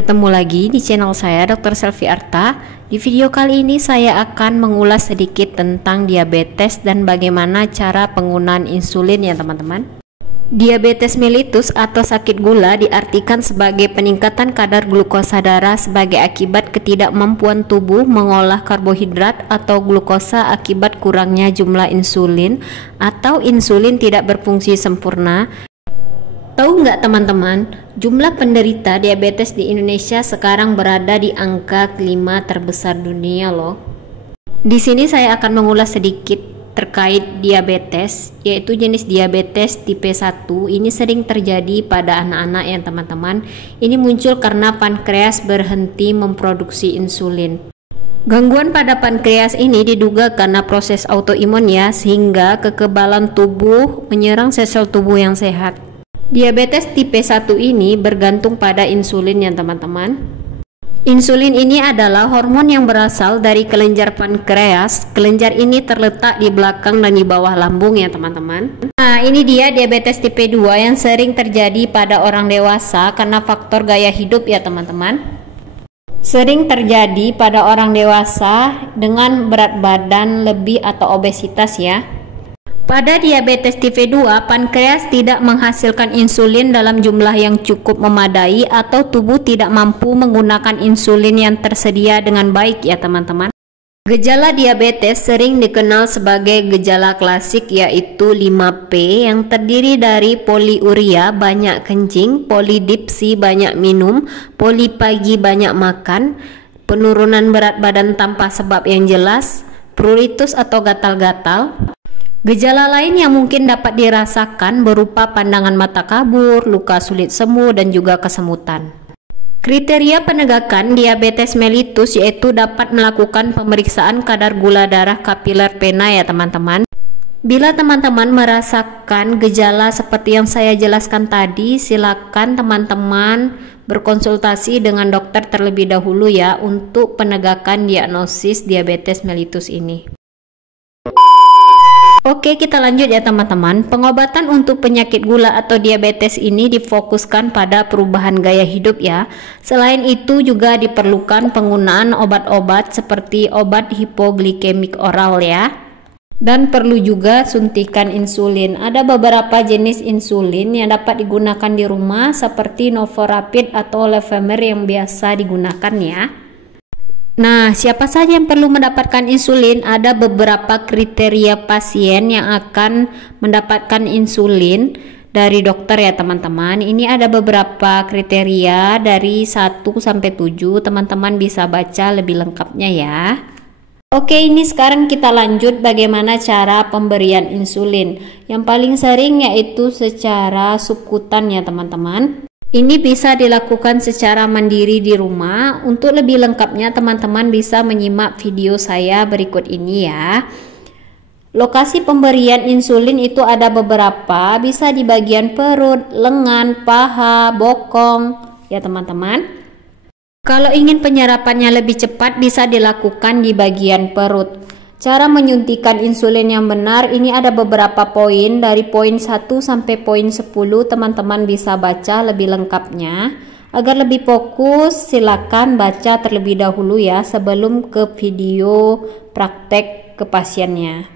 ketemu lagi di channel saya Dr. Selvi Arta. Di video kali ini saya akan mengulas sedikit tentang diabetes dan bagaimana cara penggunaan insulin ya teman-teman. Diabetes mellitus atau sakit gula diartikan sebagai peningkatan kadar glukosa darah sebagai akibat ketidakmampuan tubuh mengolah karbohidrat atau glukosa akibat kurangnya jumlah insulin atau insulin tidak berfungsi sempurna. Tahu nggak teman-teman, jumlah penderita diabetes di Indonesia sekarang berada di angka kelima terbesar dunia loh. Di sini saya akan mengulas sedikit terkait diabetes, yaitu jenis diabetes tipe 1. Ini sering terjadi pada anak-anak ya teman-teman. Ini muncul karena pankreas berhenti memproduksi insulin. Gangguan pada pankreas ini diduga karena proses autoimun ya, sehingga kekebalan tubuh menyerang sel-sel tubuh yang sehat. Diabetes tipe 1 ini bergantung pada insulin ya teman-teman. Insulin ini adalah hormon yang berasal dari kelenjar pankreas. Kelenjar ini terletak di belakang dan di bawah lambung ya teman-teman. Nah, ini dia diabetes tipe 2 yang sering terjadi pada orang dewasa karena faktor gaya hidup ya teman-teman. Sering terjadi pada orang dewasa dengan berat badan lebih atau obesitas ya. Pada diabetes tipe 2, pankreas tidak menghasilkan insulin dalam jumlah yang cukup memadai atau tubuh tidak mampu menggunakan insulin yang tersedia dengan baik ya teman-teman. Gejala diabetes sering dikenal sebagai gejala klasik, yaitu 5P yang terdiri dari poliuria banyak kencing, polidipsi banyak minum, polipagi banyak makan, penurunan berat badan tanpa sebab yang jelas, pruritus atau gatal-gatal. Gejala lain yang mungkin dapat dirasakan berupa pandangan mata kabur, luka sulit sembuh, dan juga kesemutan. Kriteria penegakan diabetes mellitus yaitu dapat melakukan pemeriksaan kadar gula darah kapiler pena ya teman-teman. Bila teman-teman merasakan gejala seperti yang saya jelaskan tadi, silakan teman-teman berkonsultasi dengan dokter terlebih dahulu ya untuk penegakan diagnosis diabetes mellitus ini. Oke, kita lanjut ya teman-teman. Pengobatan untuk penyakit gula atau diabetes ini difokuskan pada perubahan gaya hidup ya. Selain itu juga diperlukan penggunaan obat-obat seperti obat hipoglikemik oral ya. Dan perlu juga suntikan insulin. Ada beberapa jenis insulin yang dapat digunakan di rumah seperti Novorapid atau Levemir yang biasa digunakan ya. Nah, siapa saja yang perlu mendapatkan insulin? Ada beberapa kriteria pasien yang akan mendapatkan insulin dari dokter ya teman-teman. Ini ada beberapa kriteria dari 1 sampai 7. Teman-teman bisa baca lebih lengkapnya ya. Oke, ini sekarang kita lanjut bagaimana cara pemberian insulin. Yang paling sering yaitu secara subkutan ya teman-teman. Ini bisa dilakukan secara mandiri di rumah. Untuk lebih lengkapnya teman-teman bisa menyimak video saya berikut ini ya. Lokasi pemberian insulin itu ada beberapa, bisa di bagian perut, lengan, paha, bokong ya teman-teman. Kalau ingin penyerapannya lebih cepat bisa dilakukan di bagian perut. Cara menyuntikkan insulin yang benar ini ada beberapa poin, dari poin 1 sampai poin 10 teman-teman bisa baca lebih lengkapnya. Agar lebih fokus silakan baca terlebih dahulu ya sebelum ke video praktek ke pasiennya.